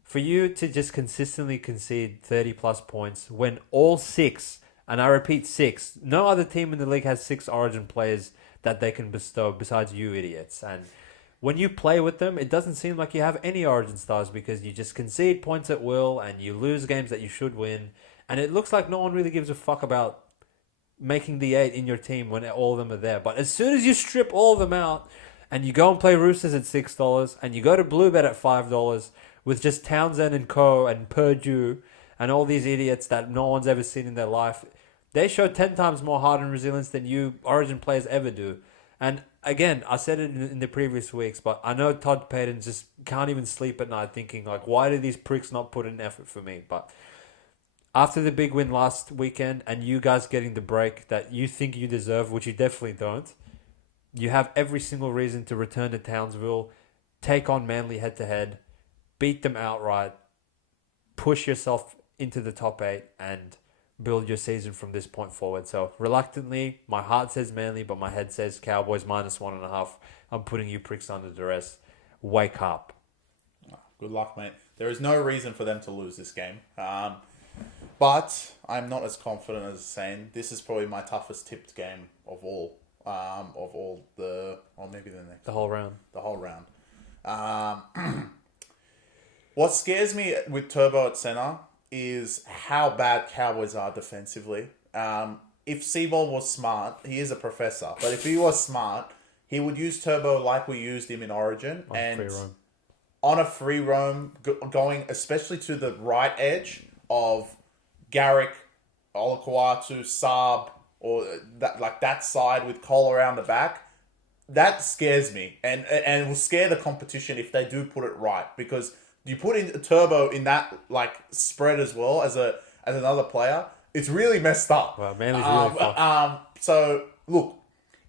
for you to just consistently concede 30-plus points when all six, and I repeat 6, no other team in the league has 6 Origin players that they can bestow besides you idiots. And when you play with them, it doesn't seem like you have any Origin stars because you just concede points at will and you lose games that you should win. And it looks like no one really gives a fuck about making the 8 in your team when all of them are there. But as soon as you strip all of them out and you go and play Roosters at $6 and you go to Bluebet at $5 with just Townsend and Co. and Purdue and all these idiots that no one's ever seen in their life, they show 10 times more heart and resilience than you Origin players ever do. And again, I said it in the previous weeks, but I know Todd Payton just can't even sleep at night thinking, like, why do these pricks not put in effort for me? But after the big win last weekend and you guys getting the break that you think you deserve, which you definitely don't, you have every single reason to return to Townsville, take on Manly head-to-head, beat them outright, push yourself into the top 8 and build your season from this point forward. So reluctantly, my heart says Manly, but my head says Cowboys -1.5. I'm putting you pricks under duress. Wake up. Good luck, mate. There is no reason for them to lose this game. But I'm not as confident as saying this is probably my toughest tipped game of all. Or maybe the next. The whole round. The whole round. What scares me with Turbo at center is how bad Cowboys are defensively. If Seabold was smart, he is a professor, but if he was smart, he would use Turbo like we used him in Origin on a free roam, going especially to the right edge of Garrick, Olakuatu, Saab, or that side with Cole around the back. That scares me, and it will scare the competition if they do put it right, because you put in Turbo in that spread as well as another player, it's really messed up. Wow, Manly's really fucked. So look,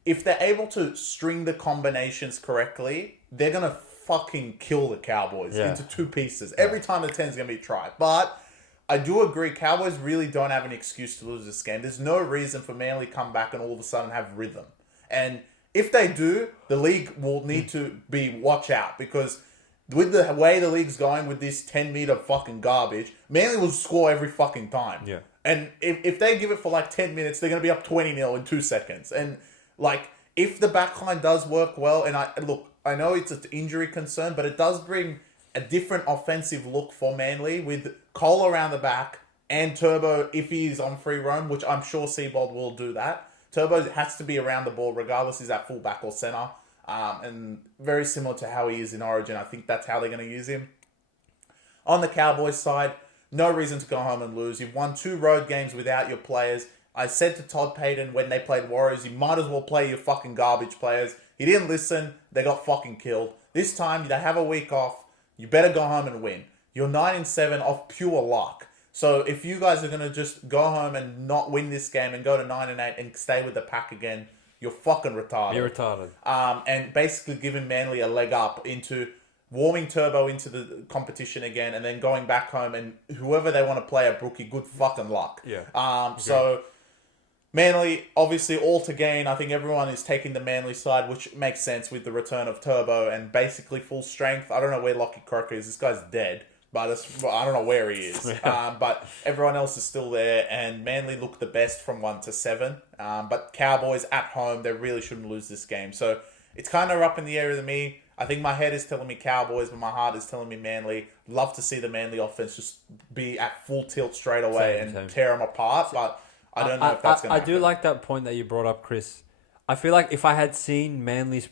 if they're able to string the combinations correctly, they're gonna fucking kill the Cowboys into 2 pieces every time the 10's gonna be tried. But I do agree, Cowboys really don't have an excuse to lose this game. There's no reason for Manly to come back and all of a sudden have rhythm. And if they do, the league will need to watch out, because with the way the league's going with this 10-meter fucking garbage, Manly will score every fucking time. Yeah. And if they give it for 10 minutes, they're going to be up 20-0 in 2 seconds. And if the backline does work well, and I know it's an injury concern, but it does bring a different offensive look for Manly with Cole around the back and Turbo if he's on free roam, which I'm sure Seabold will do that. Turbo has to be around the ball regardless he's at fullback or center. And very similar to how he is in Origin. I think that's how they're going to use him. On the Cowboys side, no reason to go home and lose. You've won 2 road games without your players. I said to Todd Payton when they played Warriors, you might as well play your fucking garbage players. He didn't listen. They got fucking killed. This time, they have a week off. You better go home and win. You're 9-7 off pure luck. So if you guys are going to just go home and not win this game and go to 9-8 and stay with the pack again, you're fucking retarded. You're retarded. And basically giving Manly a leg up into warming Turbo into the competition again, and then going back home, and whoever they want to play at Brookie, good fucking luck. Yeah. So Manly, obviously, all to gain. I think everyone is taking the Manly side, which makes sense with the return of Turbo and basically full strength. I don't know where Lockie Croker is. This guy's dead. But I don't know where he is. But everyone else is still there. And Manly look the best from 1 to 7. But Cowboys at home, they really shouldn't lose this game. So it's kind of up in the air with me. I think my head is telling me Cowboys, but my heart is telling me Manly. Love to see the Manly offense just be at full tilt straight away and tear them apart. But I don't know if that's going to happen. I do like that point that you brought up, Chris. I feel like if I had seen Manly's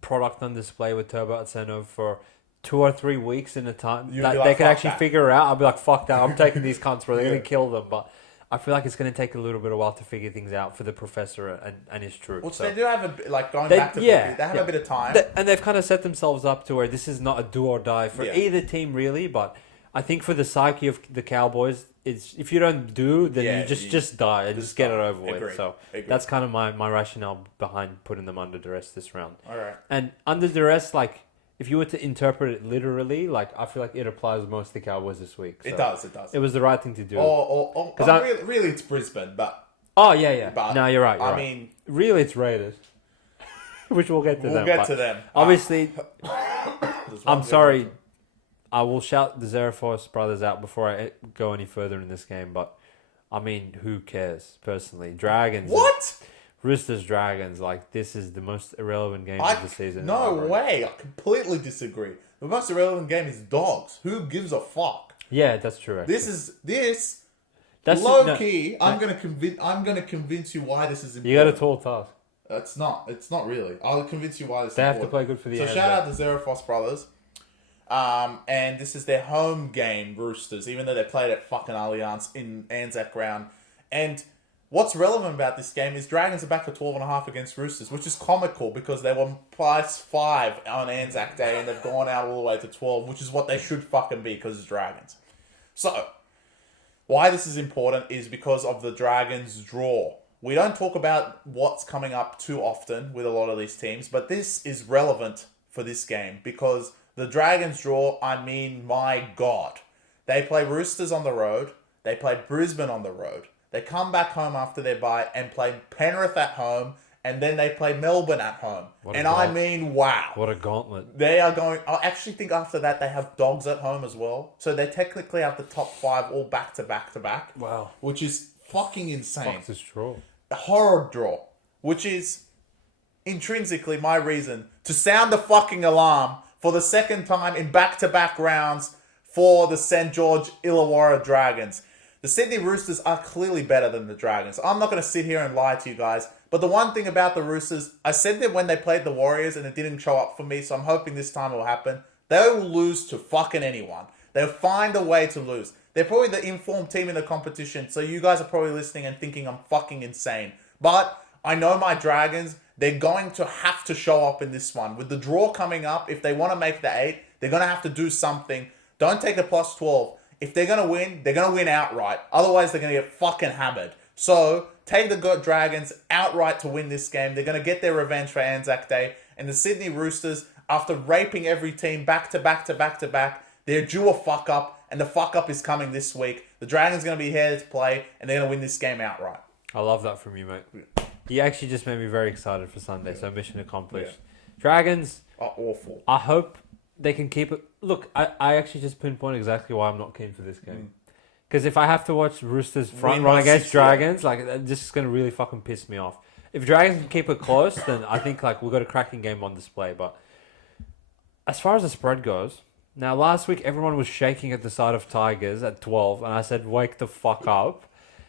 product on display with Turbo at centre for 2 or 3 weeks in a time that they could actually figure out, I'd be like, fuck that, I'm taking these cunts where they're going to kill them. But I feel like it's going to take a little bit of a while to figure things out for the professor and his troops. Which they do have a bit, going back to Brookie, they have a bit of time. And they've kind of set themselves up to where this is not a do or die for either team really, but I think for the psyche of the Cowboys, it's if you don't do, then Yeah, you just die and just get it over with. Agreed. So Agreed. that's kind of my rationale behind putting them under duress this round. All right. And under duress, like if you were to interpret it literally, like I feel like it applies most to the Cowboys this week. So It does. It does. It was the right thing to do. Really, it's Brisbane, but Oh yeah. But, No, you're right. I right. mean, really, it's Raiders, which we'll get to them. we'll get but to them. Obviously, There's one I'm sorry. I will shout the Zarafos brothers out before I go any further in this game, but I mean, who cares, personally? Dragons. What? Roosters, Dragons, like, this is the most irrelevant game of the season. No way. I completely disagree. The most irrelevant game is Dogs. Who gives a fuck? Yeah, that's true, actually. That's low key. I'm gonna convince you why this is important. You got a tall task. It's not really. I'll convince you why this is They have important. to play good for the end. So shout out the Zarafos brothers. And this is their home game, Roosters, even though they played at fucking Allianz in Anzac Ground. And what's relevant about this game is Dragons are back to 12.5 against Roosters, which is comical because they were +5 on Anzac Day and they've gone out all the way to 12, which is what they should fucking be because it's Dragons. So, why this is important is because of the Dragons' draw. We don't talk about what's coming up too often with a lot of these teams, but this is relevant for this game because the Dragons draw, I mean, my God. They play Roosters on the road. They play Brisbane on the road. They come back home after their bye and play Penrith at home, and then they play Melbourne at home. And I mean, wow. What a gauntlet. They are going... I actually think after that they have Dogs at home as well. So they technically have the top 5 all back to back to back. Wow. Which is fucking insane. Fuck this draw. A horror draw. Which is intrinsically my reason to sound the fucking alarm for the second time in back-to-back rounds for the St. George Illawarra Dragons. The Sydney Roosters are clearly better than the Dragons. I'm not going to sit here and lie to you guys. But the one thing about the Roosters, I said that when they played the Warriors and it didn't show up for me, so I'm hoping this time it will happen. They will lose to fucking anyone. They'll find a way to lose. They're probably the informed team in the competition, so you guys are probably listening and thinking I'm fucking insane. But I know my Dragons, they're going to have to show up in this one. With the draw coming up, if they want to make the 8, they're going to have to do something. Don't take the +12. If they're going to win outright. Otherwise, they're going to get fucking hammered. So, take the Dragons outright to win this game. They're going to get their revenge for Anzac Day. And the Sydney Roosters, after raping every team back to back to back to back, they're due a fuck up. And the fuck up is coming this week. The Dragons are going to be here to play. And they're going to win this game outright. I love that from you, mate. You actually just made me very excited for Sunday. So, mission accomplished. Dragons are awful. I hope they can keep it. Look, I actually just pinpoint exactly why I'm not keen for this game. Because if I have to watch Roosters front run against Dragons, like, this is going to really fucking piss me off. If Dragons can keep it close, then I think, like, we've got a cracking game on display. But as far as the spread goes, now, last week, everyone was shaking at the sight of Tigers at 12, and I said, wake the fuck up.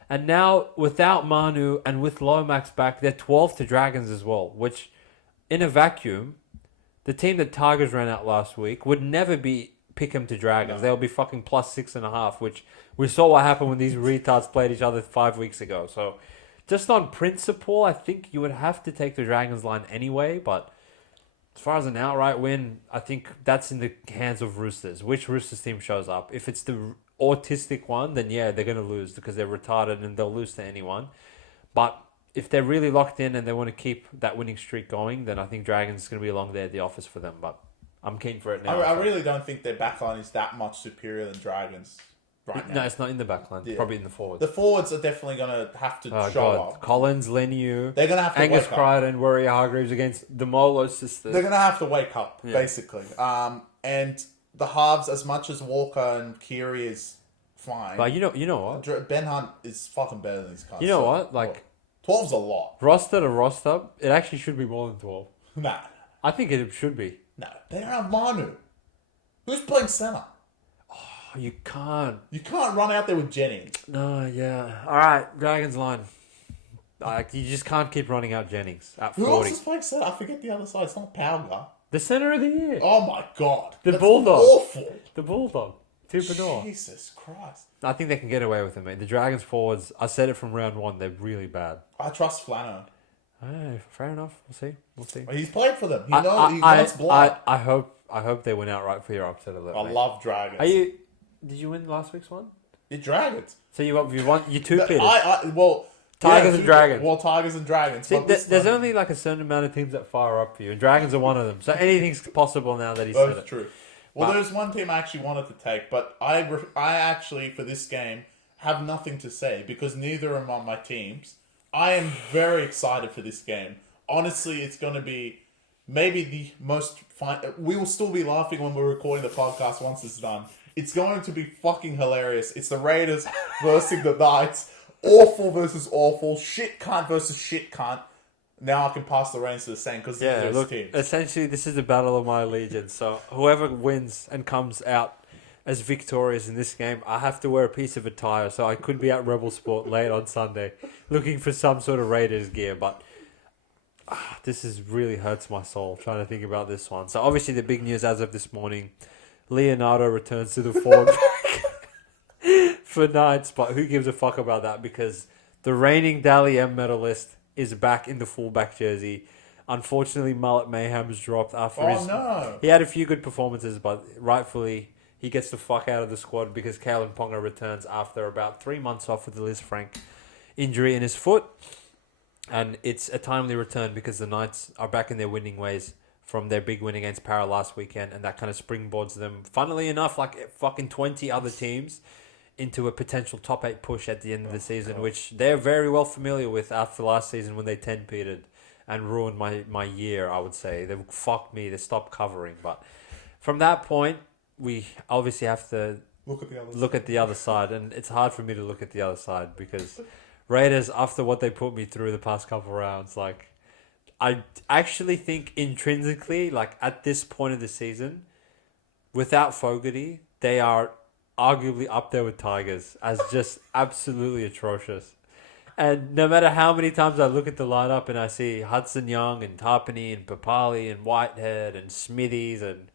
And now, without Manu and with Lomax back, they're 12 to Dragons as well, which, in a vacuum, the team that Tigers ran out last week would never be pick 'em to Dragons. They'll be fucking +6.5, which we saw what happened when these retards played each other 5 weeks ago. So, just on principle, I think you would have to take the Dragons line anyway. But as far as an outright win, I think that's in the hands of Roosters. Which Roosters team shows up? If it's the autistic one, then yeah, they're going to lose because they're retarded and they'll lose to anyone. But if they're really locked in and they want to keep that winning streak going, then I think Dragons is going to be along there at the office for them. But I'm keen for it now. I really don't think their backline is that much superior than Dragons right now. No, it's not in the backline. Yeah. Probably in the forwards. The forwards are definitely going to have to show up. Collins, Leniu. They're going to have to Angus wake up. Crichton, Warrior Hargreaves against the Molo sisters. They're going to have to wake up, basically. And the halves, as much as Walker and Keary is fine. But you know what? Ben Hunt is fucking better than these guys. You know what? Like, 12's a lot. Roster to roster, it actually should be more than 12. Nah. I think it should be. No, they don't have Manu. Who's playing centre? Oh, you can't. You can't run out there with Jennings. No, yeah. All right, Dragons line. You just can't keep running out Jennings at 40. Who else is playing centre? I forget the other side. It's not Pauga. The centre of the year. Oh my God. The Bulldog. Awful. The Bulldog. Tupador. Jesus Christ. I think they can get away with it, mate. The Dragons forwards, I said it from round 1, they're really bad. I trust Flano. Fair enough. We'll see. He's played for them. He wants blood. I hope they win outright for your upset alert. I love Dragons. Did you win last week's one? You Dragons. So you won. You two-peated. Tigers and Dragons. Well, Tigers and Dragons. See, there's only like a certain amount of teams that fire up for you, and Dragons are one of them. So anything's possible now that he said it. That's true. Well, there's one team I actually wanted to take, but I actually, for this game, have nothing to say because neither are on my teams. I am very excited for this game. Honestly, it's going to be maybe the most fun. We will still be laughing when we're recording the podcast once it's done. It's going to be fucking hilarious. It's the Raiders versus the Knights. Awful versus awful. Shit cunt versus shit cunt. Now I can pass the reins to the same because these are teams. Essentially, this is the battle of my allegiance. So whoever wins and comes out as victorious in this game, I have to wear a piece of attire. So I could be at Rebel Sport late on Sunday looking for some sort of Raiders gear. But this really hurts my soul trying to think about this one. So obviously the big news as of this morning, Leonardo returns to the forward pack for Knights. But who gives a fuck about that? Because the reigning Dally M medalist is back in the fullback jersey. Unfortunately, Mullet Mayhem's dropped after He had a few good performances, but rightfully, he gets the fuck out of the squad because Kalen Ponga returns after about 3 months off with the Liz Frank injury in his foot. And it's a timely return because the Knights are back in their winning ways from their big win against Para last weekend, and that kind of springboards them, funnily enough, like fucking 20 other teams, into a potential top 8 push at the end of the season, which they're very well familiar with after last season when they 10-peated and ruined my year, I would say. They fucked me, they stopped covering. But from that point, we obviously have to look at the other side. And it's hard for me to look at the other side because Raiders, after what they put me through the past couple of rounds, like, I actually think intrinsically, like, at this point of the season, without Fogarty, they are arguably up there with Tigers as just absolutely atrocious. And no matter how many times I look at the lineup and I see Hudson Young and Tarpany and Papali and Whitehead and Smithies and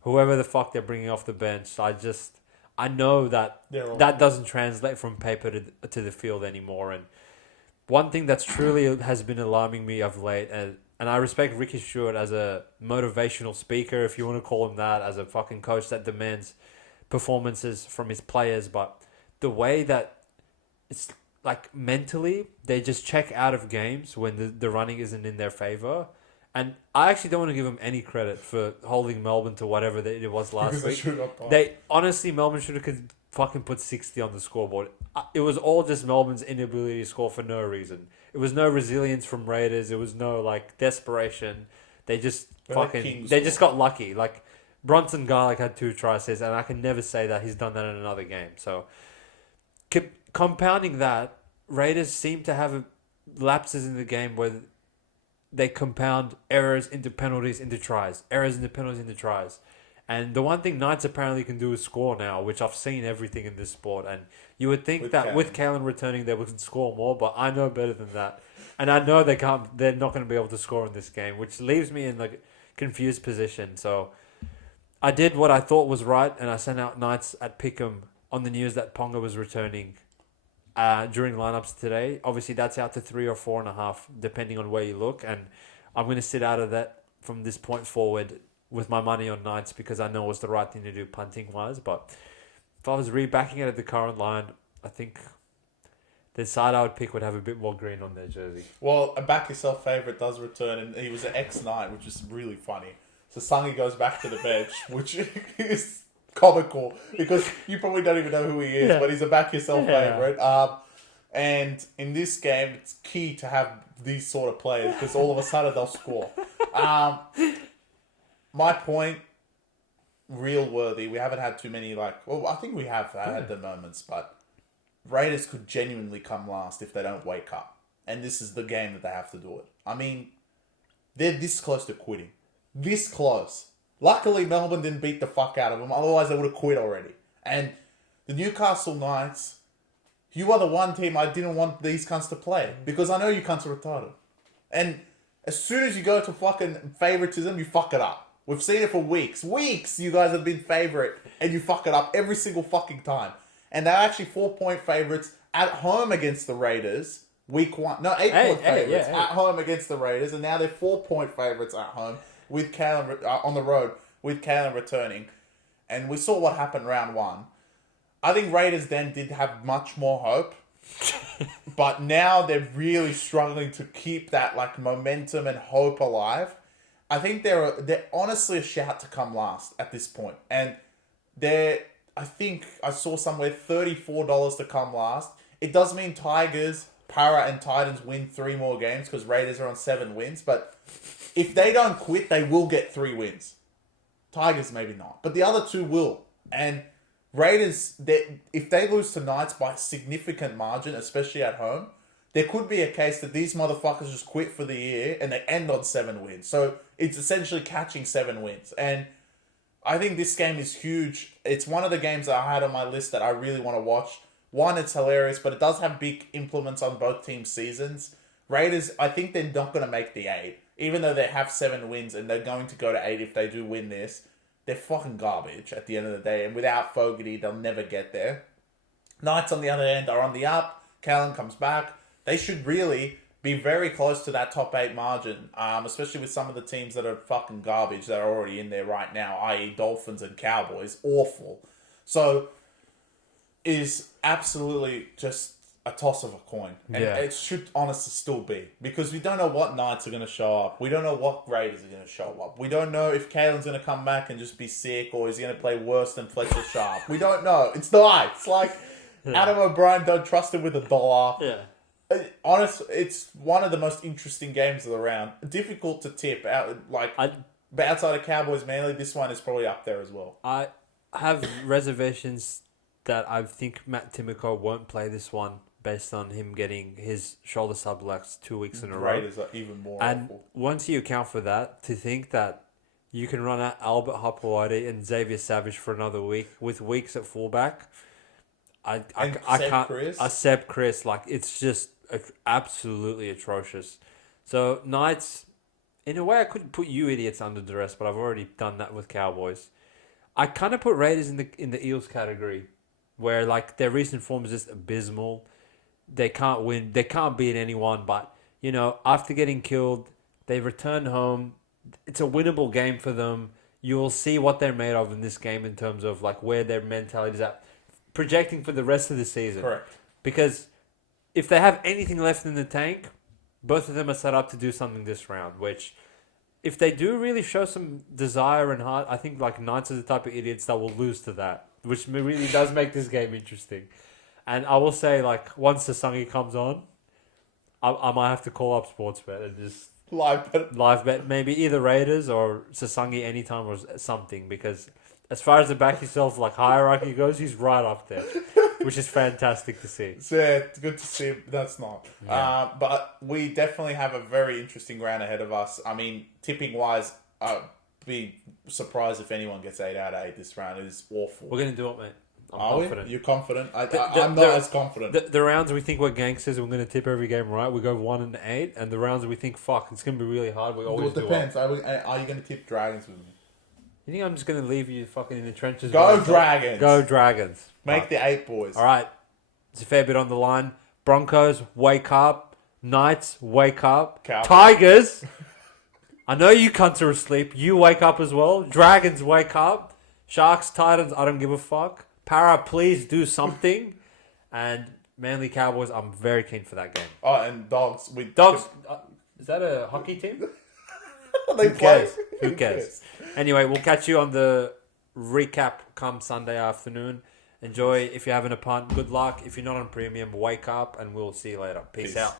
whoever the fuck they're bringing off the bench, I know that that doesn't translate from paper to the field anymore. And one thing that's truly has been alarming me of late, and I respect Ricky Stewart as a motivational speaker, if you want to call him that, as a fucking coach that demands performances from his players, but the way that it's like mentally they just check out of games when the running isn't in their favor. And I actually don't want to give them any credit for holding Melbourne to whatever it was last week. Melbourne should have fucking put 60 on the scoreboard. It was all just Melbourne's inability to score for no reason. It was no resilience from Raiders. It was no like desperation. They just got lucky. Like, Bronson Garlick had 2 try assists, and I can never say that he's done that in another game. So, compounding that, Raiders seem to have lapses in the game where they compound errors into penalties into tries. And the one thing Knights apparently can do is score now, which I've seen everything in this sport. And you would think with Kalen returning, they would score more, but I know better than that. And I know they're not going to be able to score in this game, which leaves me in like confused position. So I did what I thought was right, and I sent out Knights at Pickham on the news that Ponga was returning during lineups today. Obviously, that's out to 3 or 4.5, depending on where you look. And I'm going to sit out of that from this point forward with my money on Knights because I know it's the right thing to do punting-wise. But if I was rebacking it at the current line, I think the side I would pick would have a bit more green on their jersey. Well, a back-yourself favourite does return, and he was an ex-Knight, which is really funny. So Sungy goes back to the bench, which is comical because you probably don't even know who he is, but he's a back-yourself favourite. And in this game, it's key to have these sort of players because all of a sudden they'll score. My point, real worthy. We haven't had too many I think we have had the moments, but Raiders could genuinely come last if they don't wake up. And this is the game that they have to do it. I mean, they're this close to quitting. This close. Luckily, Melbourne didn't beat the fuck out of them. Otherwise, they would have quit already. And the Newcastle Knights, you are the one team I didn't want these cunts to play. Because I know you cunts are retarded. And as soon as you go to fucking favoritism, you fuck it up. We've seen it for weeks. Weeks you guys have been favorite. And you fuck it up every single fucking time. And they're actually 4-point favorites at home against the Raiders. Week 1. No, 8-point favorites at home against the Raiders. And now they're 4-point favorites at home. With Kalen on the road, with Kalen returning. And we saw what happened round 1. I think Raiders then did have much more hope. But now they're really struggling to keep that like momentum and hope alive. I think they're honestly a shout to come last at this point. And I think I saw somewhere $34 to come last. It does mean Tigers, Para and Titans win 3 more games because Raiders are on 7 wins. But if they don't quit, they will get 3 wins. Tigers maybe not. But the other 2 will. And Raiders, if they lose to Knights by a significant margin, especially at home, there could be a case that these motherfuckers just quit for the year and they end on 7 wins. So it's essentially catching 7 wins. And I think this game is huge. It's one of the games that I had on my list that I really want to watch. One, it's hilarious, but it does have big implements on both teams' seasons. Raiders, I think they're not going to make the 8. Even though they have 7 wins and they're going to go to 8 if they do win this. They're fucking garbage at the end of the day. And without Fogarty, they'll never get there. Knights, on the other end, are on the up. Callan comes back. They should really be very close to that top 8 margin. Especially with some of the teams that are fucking garbage that are already in there right now. I.e. Dolphins and Cowboys. Awful. So, is absolutely just a toss of a coin. And it should honestly still be. Because we don't know what Knights are going to show up. We don't know what Raiders are going to show up. We don't know if Caelan's going to come back and just be sick or is he going to play worse than Fletcher Sharp. We don't know. It's Knights. Like, Adam O'Brien, don't trust him with $1. Yeah. Honestly, it's one of the most interesting games of the round. Difficult to tip. But outside of Cowboys, Manly, this one is probably up there as well. I have reservations that I think Matt Timoko won't play this one based on him getting his shoulder subluxed 2 weeks in a row. Raiders are even more And awful. once you account for that, to think that you can run out Albert Hapawadi and Xavier Savage for another week with Weeks at fullback, I can't. Chris? Seb Chris, like it's just absolutely atrocious. So Knights, in a way, I couldn't put you idiots under duress, but I've already done that with Cowboys. I kind of put Raiders in the Eels category, where like their recent form is just abysmal. They can't win. They can't beat anyone. But, you know, after getting killed, they return home. It's a winnable game for them. You'll see what they're made of in this game in terms of like where their mentality is at. Projecting for the rest of the season. Correct. Because if they have anything left in the tank, both of them are set up to do something this round. Which, if they do really show some desire and heart, I think like Knights are the type of idiots that will lose to that. Which really does make this game interesting. And I will say, like, once Sasangi comes on, I might have to call up Sportsbet and just live bet maybe either Raiders or Sasangi anytime or something, because as far as the back yourself like hierarchy goes, he's right up there, which is fantastic to see. So, yeah, it's good to see. That's not. Yeah. But we definitely have a very interesting round ahead of us. I mean, tipping wise, be surprised if anyone gets 8 out of 8 this round. It is awful. We're going to do it, mate. I'm confident. You're confident? I'm not as confident. The rounds we think we're gangsters, we're going to tip every game right. We go 1 and 8, and the rounds we think, fuck, it's going to be really hard. We always do. It depends. Are you going to tip Dragons with me? You think I'm just going to leave you fucking in the trenches? Go Dragons! Go Dragons! Make the 8 boys. All right. There's a fair bit on the line. Broncos, wake up. Knights, wake up. Cowboys. Tigers, I know you cunts are asleep. You wake up as well. Dragons, wake up. Sharks, Titans, I don't give a fuck. Para, please do something. And Manly Cowboys, I'm very keen for that game. Oh, and Dogs. Dogs, is that a hockey team? Who cares? Who cares? Anyway, we'll catch you on the recap come Sunday afternoon. Enjoy. If you're having a punt, good luck. If you're not on premium, wake up and we'll see you later. Peace out.